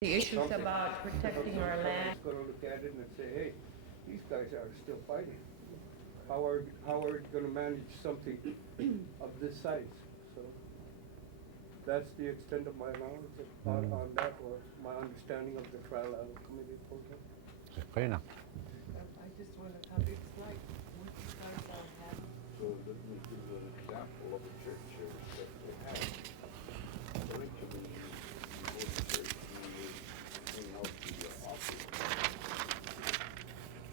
The issues something. about protecting our land. Somebody's gonna look at it and say, hey, these guys are still fighting. How are you gonna manage something of this size? So that's the extent of my knowledge on that, or my understanding of the trilateral committee program. Fair enough. I just wondered how it's like, what you guys all have. So let me give you an example of a church service that they have. Originally, before the church, we would hang out the office.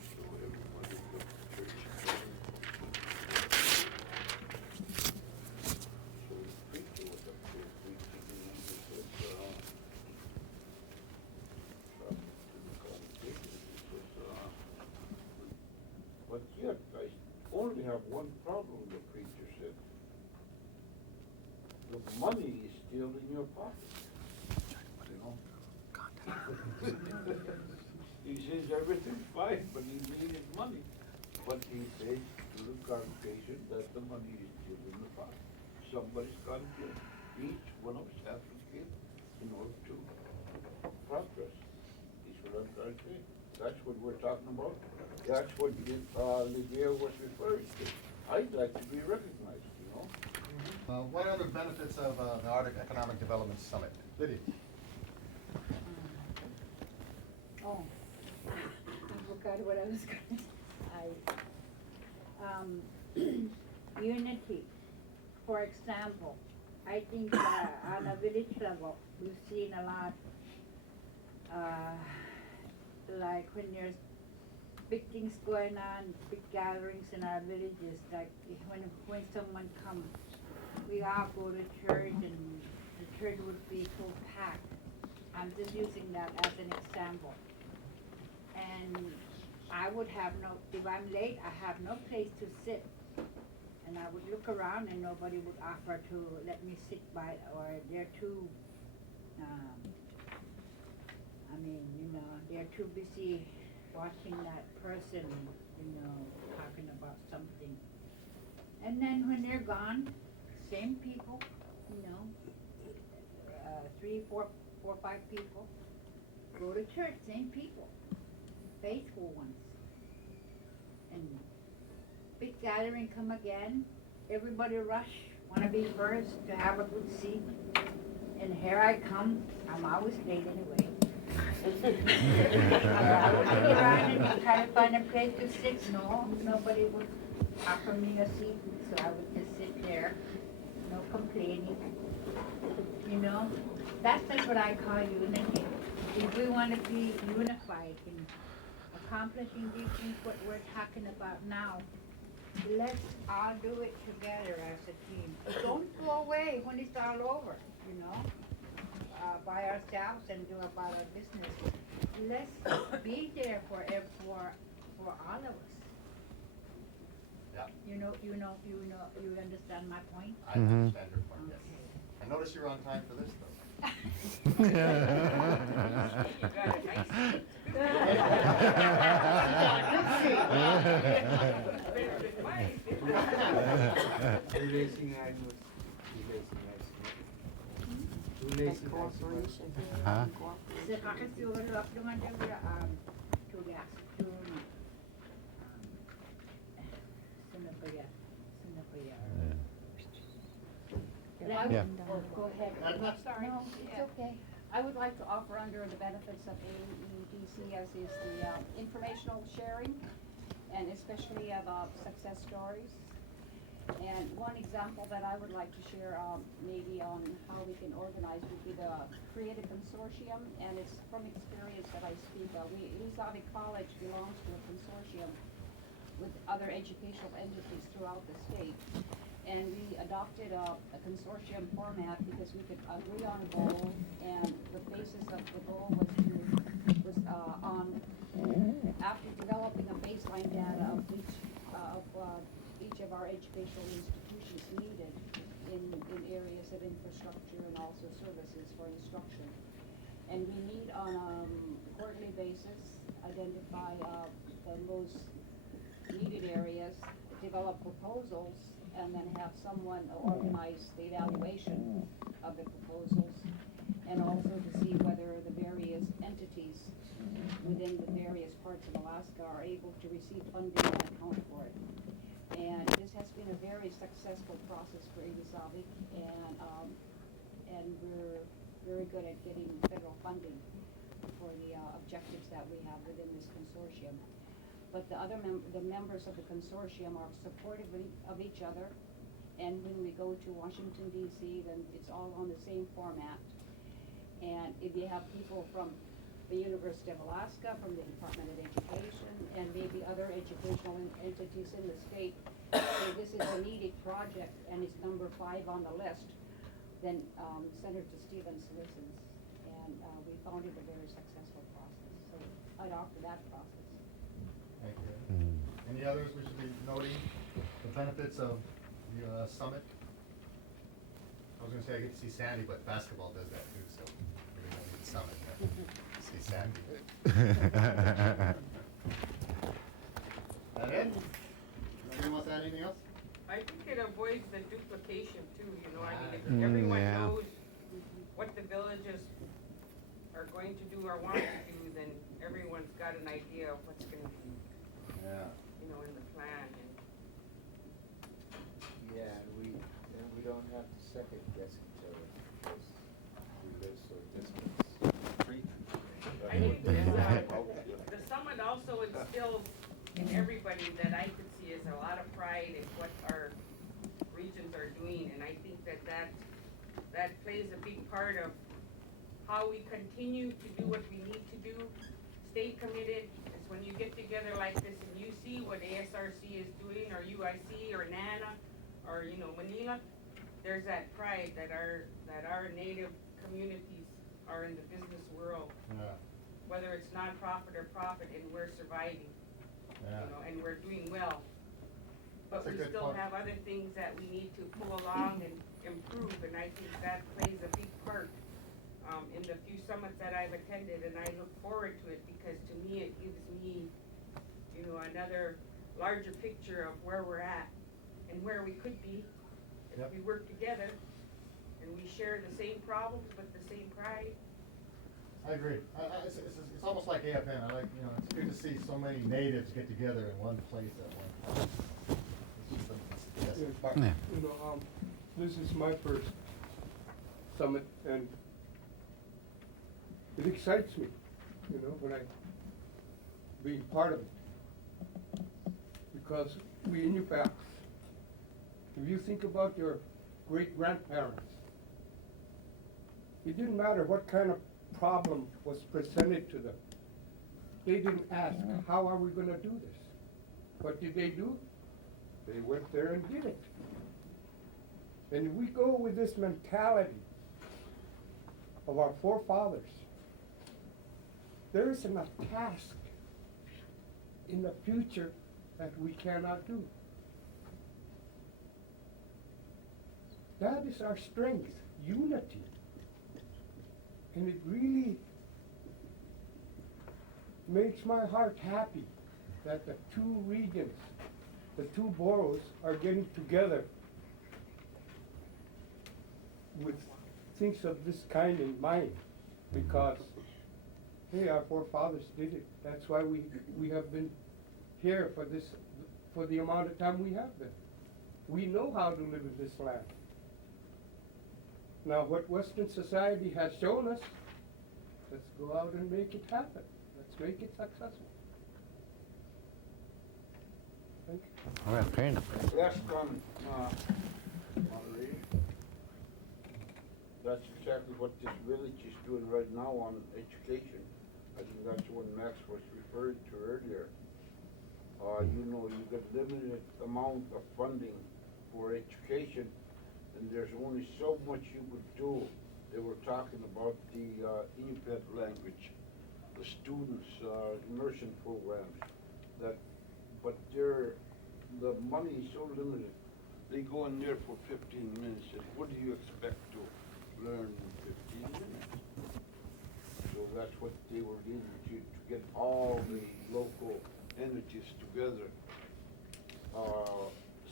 So everybody took the church. So the preacher was up there preaching, and he said, to the congregation, he says, but yet I only have one problem, the preacher said. The money is still in your pocket, you know? He says everything's fine, but he needed money. But he says to the congregation that the money is still in the pocket. Somebody's got to give. Each one of us has to give in order to progress. Is what I'm trying to say. That's what we're talking about. That's what Lydia was referring to. I'd like to be recognized, you know? What other benefits of the Arctic Economic Development Summit? Lydia? Oh, I forgot what I was going to say. Unity. For example, I think on a village level, we've seen a lot, like when there's big things going on, big gatherings in our villages, like when someone comes, we all go to church and the church would be full packed. I'm just using that as an example. And I would have if I'm late, I have no place to sit. And I would look around and nobody would offer to let me sit by, or they're too, they're too busy watching that person, talking about something. And then when they're gone, same people, 3, 4, 5 people, go to church, same people, faithful ones. And big gathering come again, everybody rush, want to be first to have a good seat. And here I come, I'm always late anyway. I would sit around and try to find a place to sit. No, nobody would offer me a seat, so I would just sit there, no complaining. That's what I call unity. If we want to be unified in accomplishing these things, what we're talking about now, let's all do it together as a team. Don't go away when it's all over, by ourselves and do about our business. Let's be there for all of us. Yeah. You understand my point? I understand your point, yes. I notice you're on time for this, though. You got it nice. Corporation. Saka kasi wala dengan dia tugas Yeah. Go ahead. I'm sorry. No, it's Yeah. okay. I would like to offer under the benefits of AEDC as is the informational sharing, and especially about success stories. And one example that I would like to share maybe on how we can organize would be the Creative Consortium, and it's from experience that I speak of. Elizabeth College belongs to a consortium with other educational entities throughout the state. And we adopted a consortium format because we could agree on a goal, and the basis of the goal was on after developing a baseline data of each of our educational institutions needed in areas of infrastructure and also services for instruction. And we meet on a quarterly basis, identify the most needed areas, develop proposals, and then have someone organize the evaluation of the proposals, and also to see whether the various Alaska are able to receive funding and account for it. And this has been a very successful process for Ukpeagvik, and we're very good at getting federal funding for the objectives that we have within this consortium. But the members of the consortium are supportive of each other, and when we go to Washington DC, then it's all on the same format. And if you have people from the University of Alaska, from the Department of Education, and maybe other educational entities in the state, say this is a needed project and it's number 5 on the list, then Senator Stevens listens. And we found it a very successful process. So I'd offer that process. Thank you. Mm. Any others we should be noting? The benefits of the summit? I was gonna say I get to see Sandy, but basketball does that too, so maybe we don't need the summit. See Sandy. That it? Anybody wants to add anything else? I think it avoids the duplication too, you know, I mean, if Mm, everyone yeah. knows what the villages are going to do or want to do, then everyone's got an idea of what's gonna be, Yeah. you know, in the plan and. Yeah, and we don't have to second guess each other because we live so distant. I think the summit also instills in everybody that I could see is a lot of pride in what our regions are doing, and I think that plays a big part of how we continue to do what we need to do, stay committed. It's when you get together like this and you see what ASRC is doing, or UIC, or NANA, or, you know, Manila, there's that pride that our native communities are in the business world, Yeah. whether it's nonprofit or profit, and we're surviving, Yeah. you know, and we're doing well. But That's a we good still point. have other things that we need to pull along and improve, and I think that plays a big part in the few summits that I've attended, and I look forward to it because to me it gives me, you know, another larger picture of where we're at and where we could be if Yep. we work together and we share the same problems with the same pride. I agree. It's almost like AFN. I like, you know, it's good to see so many natives get together in one place at one time. It's just Yeah, yes. but, Yeah. you know, this is my first summit, and it excites me, you know, when I being part of it. Because we Inupiats, if you think about your great-grandparents, it didn't matter what kind of problem was presented to them. They didn't ask, how are we gonna do this? What did they do? They went there and did it. And if we go with this mentality of our forefathers, there isn't a task in the future that we cannot do. That is our strength, unity. And it really makes my heart happy that the two regions, the two boroughs are getting together with things of this kind in mind, because, hey, our forefathers did it. That's why we have been here for the amount of time we have been. We know how to live in this land. Now, what Western society has shown us, let's go out and make it happen. Let's make it successful. Thank you. All right, fair enough. Last comment, moderator. That's exactly what this village is doing right now on education. I think that's what Max was referring to earlier. You know, you get limited amount of funding for education, and there's only so much you could do. They were talking about the Inupiat language, the students' immersion programs, but the money is so limited. They go in there for 15 minutes, and what do you expect to learn in 15 minutes? So that's what they were needing to get all the local entities together.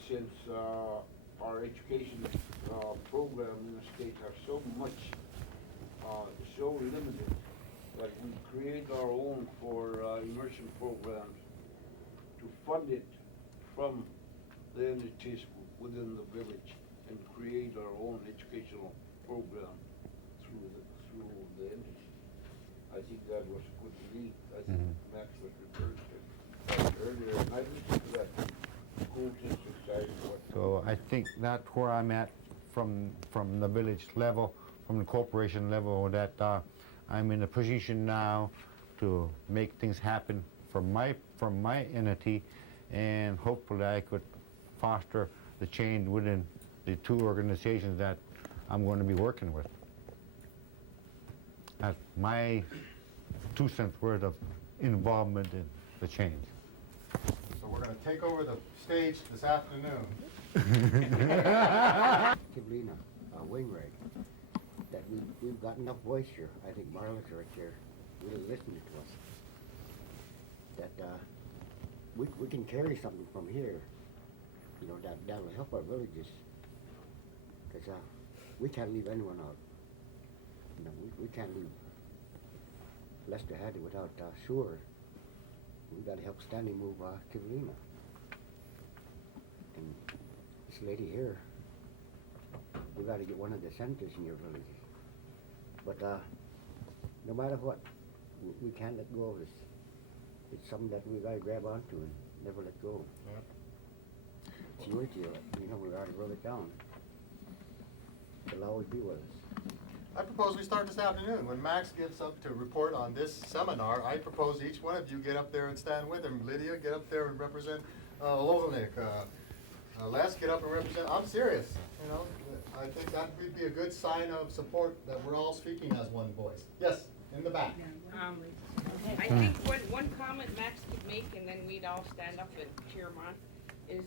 Since our education program in the state have so much, so limited, that we create our own for immersion programs fund it from the entities within the village and create our own educational program through the entity. I think that was a good lead. I think Max was referring to that earlier, and I listened to that school district side of what. So I think that's where I'm at from the village level, from the corporation level, that I'm in a position now to make things happen from my entity, and hopefully I could foster the change within the two organizations that I'm going to be working with. That's my 2 cents worth of involvement in the change. So we're gonna take over the stage this afternoon. Sabrina, Wainwright, that we've got enough voice here. I think Marla's right there, really listening to us. That we can carry something from here, you know, that'll help our villages. Because we can't leave anyone out. You know, we can't leave Lester Hadley without sewer. We've got to help Stanley move Sabrina. And this lady here, we got to get one of the senators in your village. But no matter what, we can't let go of this. It's something that we got to grab onto and never let go. Yeah. It's unity, you know, we got to roll it down. It'll always be with us. I propose we start this afternoon. When Max gets up to report on this seminar, I propose each one of you get up there and stand with him. Lydia, get up there and represent Lovelnik. Les, get up and represent. I'm serious. You know, I think that would be a good sign of support that we're all speaking as one voice. Yes, in the back. I think one comment Max could make, and then we'd all stand up and cheer him on, is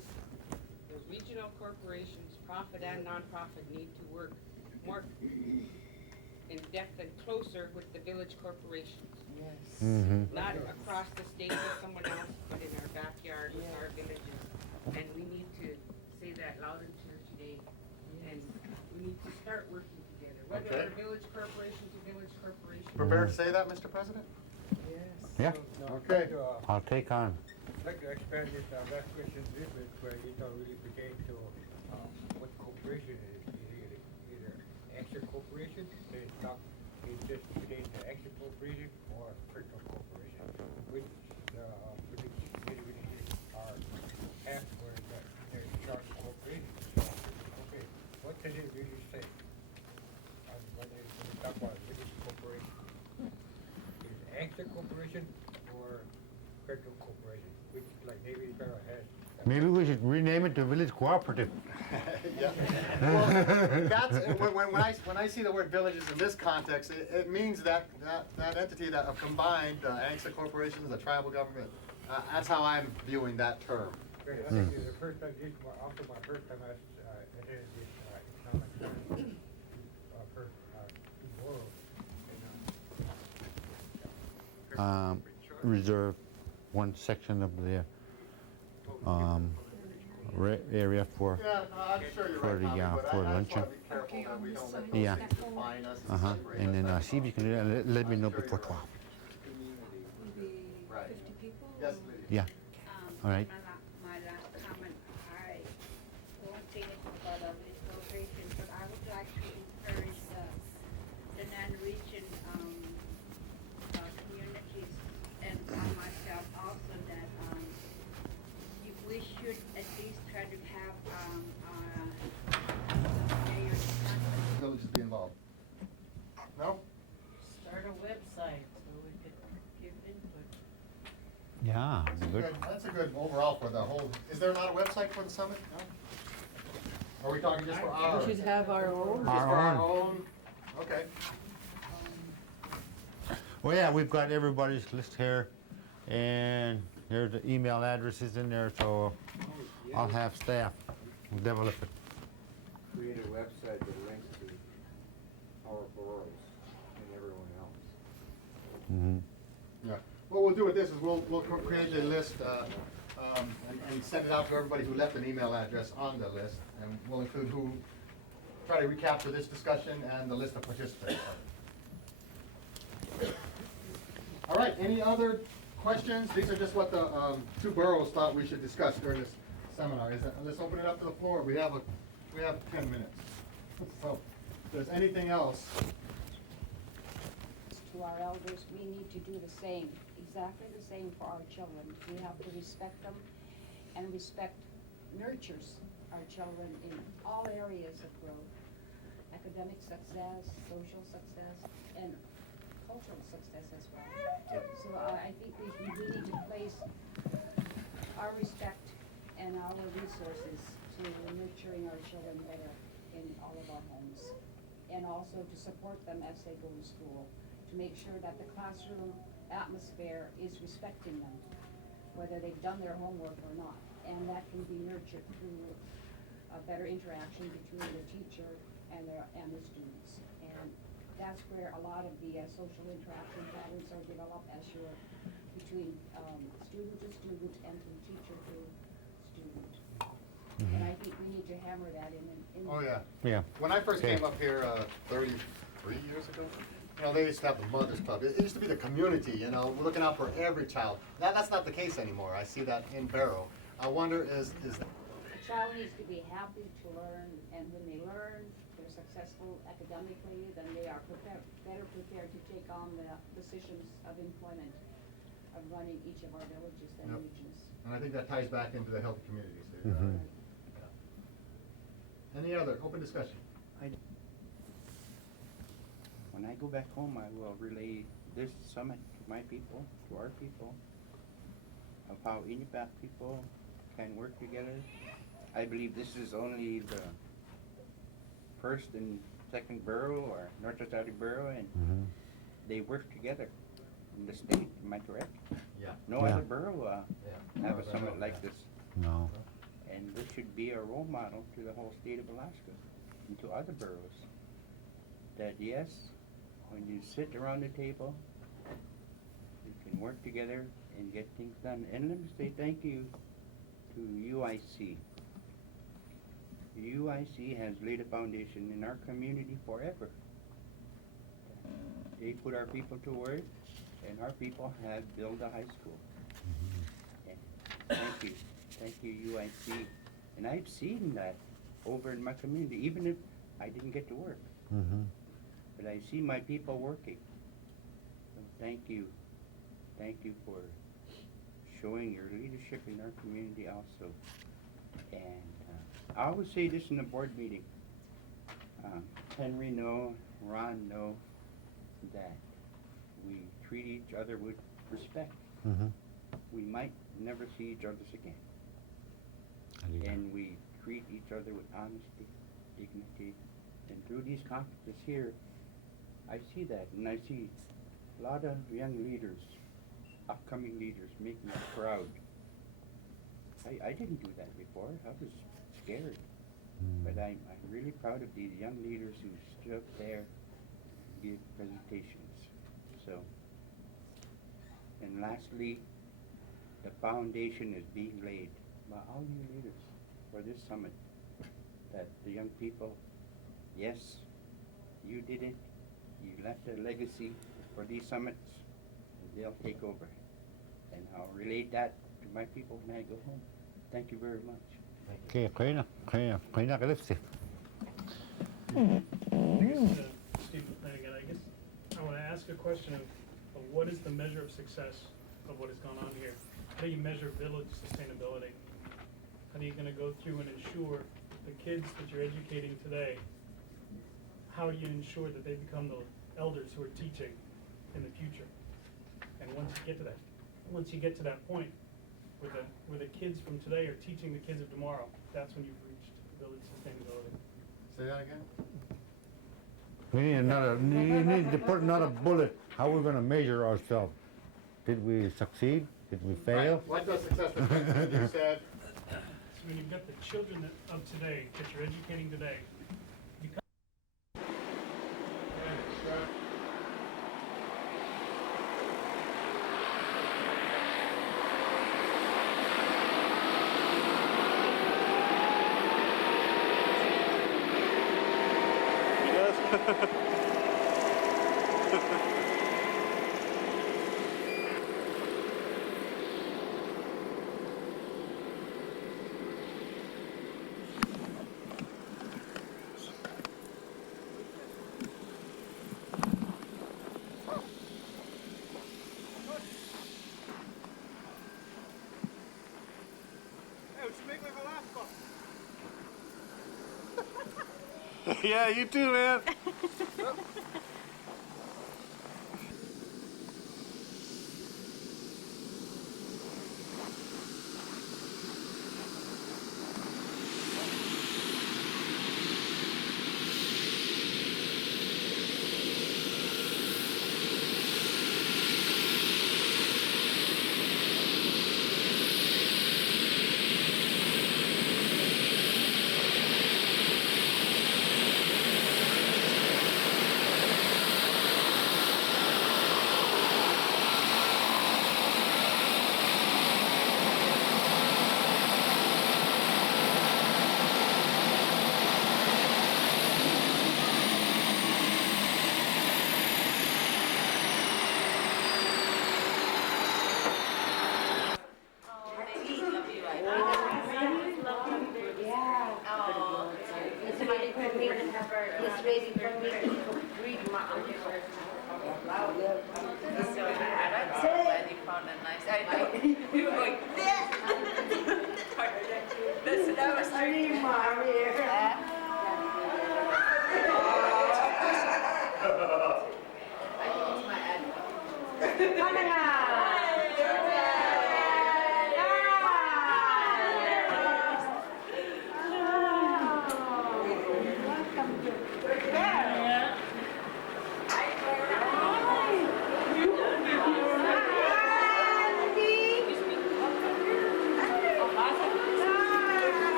the regional corporations, profit and nonprofit, need to work more in depth and closer with the village corporations. Yes. Not across the state with someone else, but in our backyard with our villages. And we need to say that loud and clear today. And we need to start working together, whether Okay. we're village corporation to village corporation. Prepared to say that, Mr. President? Yeah, Okay. I'll take on. I'd like to expand this last question a little bit, where it don't really pertain to what corporation it is. Either action corporation, it just pertains to action corporation or personal corporation, which are half where they're charter corporation. So, okay, what does it really say? When they talk about village corporation, is action corporation or personal corporation, which like David Barrow has. Maybe we should rename it to Village Cooperative. Yeah. Well, that's, when I see the word villages in this context, it means that entity that of combined ANCSA corporations, the tribal government. That's how I'm viewing that term. I think it's the first time, also my first time I attended this economic time first tomorrow. Reserve one section of the area for, Yeah, no, I'm sure you're for right, the, Tommy, but for I luncheon. just want to be careful that we don't let Yeah. those things define us and separate And us. then see if you can do that, and let me know before 12. Right. 50 people? Yes, Lydia. Yeah, all right. My last comment, I won't say anything about our corporation, but I would like to encourage the non-region communities and myself also that we should at least try to have mayor's conference. Villages be involved. No? Start a website so we could give input. Yeah, good. That's a good overall for the whole, is there not a website for the summit? No? Are we talking just for our? We should have our own. Just for our own? Okay. Well, yeah, we've got everybody's list here, and there's the email addresses in there, so I'll have staff develop it. Create a website that links to our boroughs and everyone else. Mm-hmm. Yeah. What we'll do with this is we'll create a list and send it out to everybody who left an email address on the list, and we'll include who, try to recapture this discussion and the list of participants. All right, any other questions? These are just what the two boroughs thought we should discuss during this seminar. Let's open it up to the floor. We have 10 minutes. So, if there's anything else, To our elders, we need to do the same, exactly the same for our children. We have to respect them, and respect nurtures our children in all areas of growth. Academic success, social success, and cultural success as well. So I think we need to place our respect and our resources to nurturing our children better in all of our homes. And also to support them as they go to school, to make sure that the classroom atmosphere is respecting them, whether they've done their homework or not. And that can be nurtured through a better interaction between the teacher and the students. And that's where a lot of the social interaction patterns are developed as you're between student to student and from teacher to student. And I think we need to hammer that in. oh yeah. Yeah. When I first Okay. came up here 33 years ago, they used to have the Mothers Club. It used to be the community, we're looking out for every child. That's not the case anymore. I see that in Barrow. I wonder, is The child needs to be happy to learn, and when they learn, they're successful academically, then they are better prepared to take on the decisions of employment, of running each of our villages and Yep. regions. and I think that ties back into the healthy communities. Mhm. Any other open discussion? When I go back home, I will relay this summit to my people, to our people, of how Inupiat people can work together. I believe this is only the first and second borough, or North Society borough, and Mhm. they work together in the state. Am I correct? Yeah. No Yeah. other borough have a summit like this. No. And this should be a role model to the whole state of Alaska and to other boroughs. That yes, when you sit around the table, you can work together and get things done. And let me say thank you to UIC. UIC has laid a foundation in our community forever. They put our people to work, and our people have built a high school. And thank you UIC. And I've seen that over in my community, even if I didn't get to work. Mhm. But I see my people working. So thank you. Thank you for showing your leadership in our community also. And I always say this in the board meeting. Henry know, Ron know that we treat each other with respect. Mhm. We might never see each other again. And we treat each other with honesty, dignity. And through these conferences here, I see that, and I see a lot of young leaders, upcoming leaders, making us proud. I didn't do that before. I was scared. But I'm really proud of these young leaders who stood there and give presentations. So, and lastly, the foundation is being laid by all you leaders for this summit. That the young people, yes, you did it. You left a legacy for these summits, and they'll take over. And I'll relate that to my people when I go home. Thank you very much. Okay, خلينا غلفتي. Steve Flanagan, I guess I want to ask a question of what is the measure of success of what has gone on here? How do you measure village sustainability? How are you going to go through and ensure the kids that you're educating today, how do you ensure that they become the elders who are teaching in the future? And once you get to that point, where the kids from today are teaching the kids of tomorrow, that's when you've reached village sustainability. Say that again? We need to put another bullet. How we're going to measure ourselves? Did we succeed? Did we fail? Right. What does success look like? You said. So when you've got the children of today that you're educating today, you Yeah, you too, man.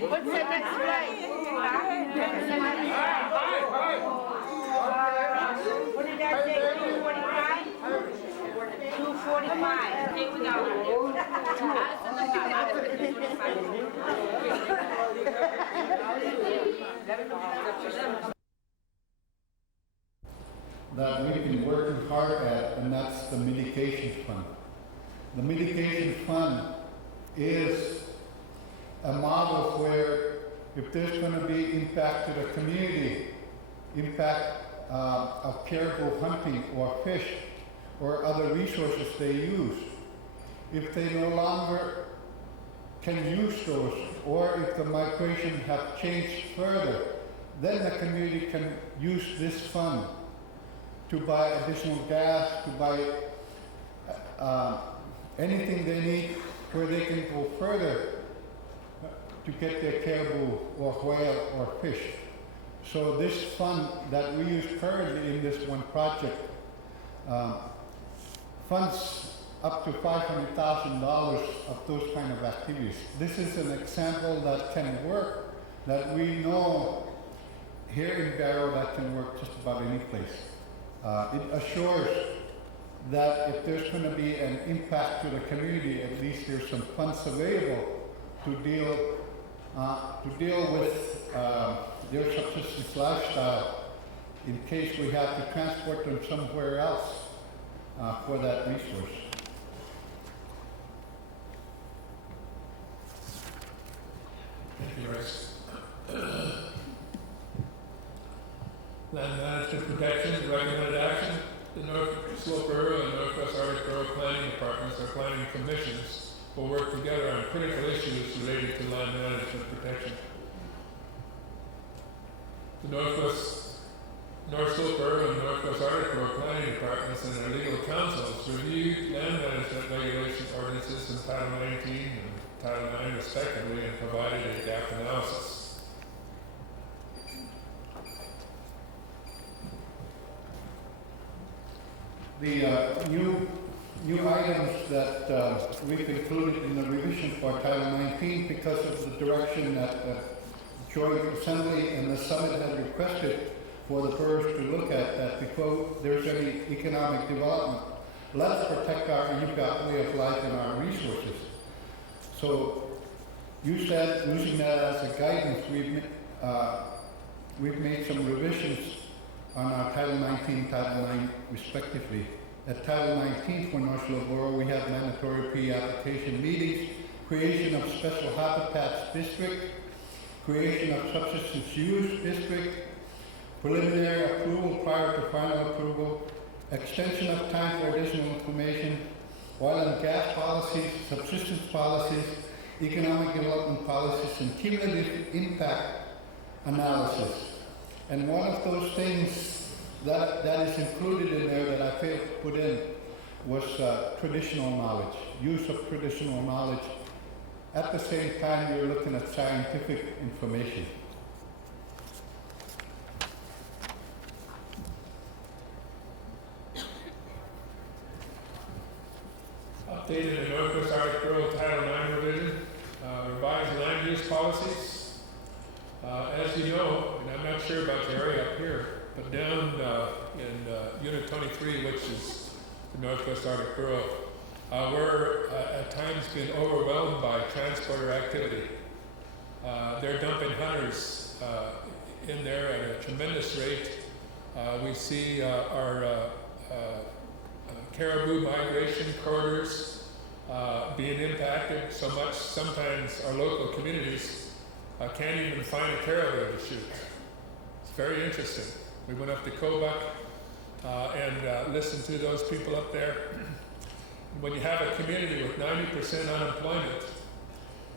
What's the next flight? What did I say, 2:45? 2:45. Here we go. That we've been working hard at, and that's the mitigation fund. The mitigation fund is a model where if there's going to be impact to the community, impact of caribou hunting or fish or other resources they use, if they no longer can use those, or if the migration have changed further, then the community can use this fund to buy additional gas, to buy anything they need where they can go further to get their caribou or whale or fish. So this fund that we use currently in this one project funds up to $500,000 of those kind of activities. This is an example that can work, that we know here in Barrow that can work just about any place. It assures that if there's going to be an impact to the community, at least there's some funds available to deal with their subsistence lifestyle in case we have to transport them somewhere else for that resource. Thank you, Rex. Land management protection, recommended action. The North Slope Borough and Northwest Arctic Borough Planning Departments or planning commissions will work together on critical issues related to land management protection. The North Slope Borough and Northwest Arctic Borough Planning Departments and their legal counsels reviewed land management regulation ordinances in Title 19 and Title 9 respectively and provided a gap analysis. The new items that we've included in the revision for Title 19 because of the direction that the Joint Assembly and the Summit had requested for the boroughs to look at that before there's any economic development. Let's protect our Inupiat way of life and our resources. So using that as a guidance, we've made some revisions on our Title 19, Title 9 respectively. At Title 19 for North Slope Borough, we have mandatory pre-application meetings, creation of special habitats district, creation of subsistence use district, preliminary approval prior to final approval, extension of time for additional information, oil and gas policies, subsistence policies, economic development policies, and cumulative impact analysis. And one of those things that is included in there that I failed to put in was traditional knowledge, use of traditional knowledge. At the same time, you're looking at scientific information. Updated the Northwest Arctic Borough Title 9 revision, revised land use policies. As you know, and I'm not sure about the area up here, but down in Unit 23, which is the Northwest Arctic Borough, we're at times been overwhelmed by transporter activity. They're dumping hunters in there at a tremendous rate. We see our caribou migration corridors being impacted so much. Sometimes our local communities can't even find a caribou to shoot. It's very interesting. We went up to Kobuk and listened to those people up there. When you have a community with 90% unemployment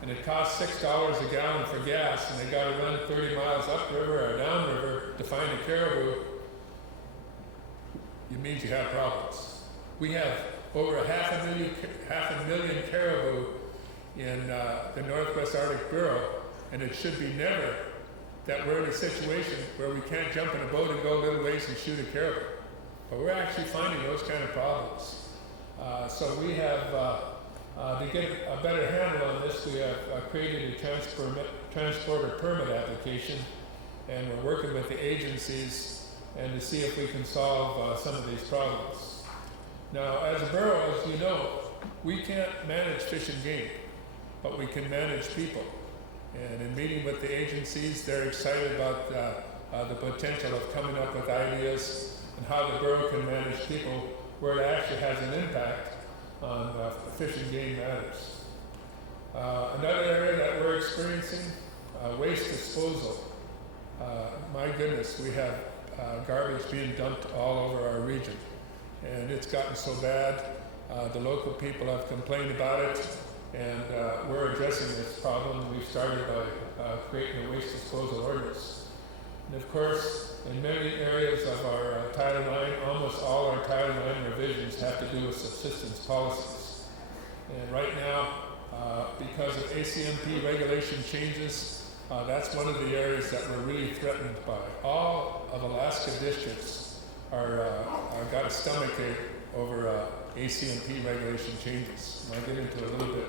and it costs $6 a gallon for gas and they got to run 30 miles upriver or downriver to find a caribou, it means you have problems. We have over half a million caribou in the Northwest Arctic Borough, and it should be never that we're in a situation where we can't jump in a boat and go a little ways and shoot a caribou. But we're actually finding those kind of problems. So we have, to get a better handle on this, we have created a transporter permit application, and we're working with the agencies and to see if we can solve some of these problems. Now, as a borough, as you know, we can't manage fish and game, but we can manage people. And in meeting with the agencies, they're excited about the potential of coming up with ideas and how the borough can manage people where it actually has an impact on fish and game matters. Another area that we're experiencing, waste disposal. My goodness, we have garbage being dumped all over our region. And it's gotten so bad, the local people have complained about it, and we're addressing this problem. We've started by creating a waste disposal ordinance. And of course, in many areas of our Title IX, almost all our Title IX revisions have to do with subsistence policies. And right now, because of ACMP regulation changes, that's one of the areas that we're really threatened by. All of Alaska districts are got a stomachache over ACMP regulation changes. And I'll get into a little bit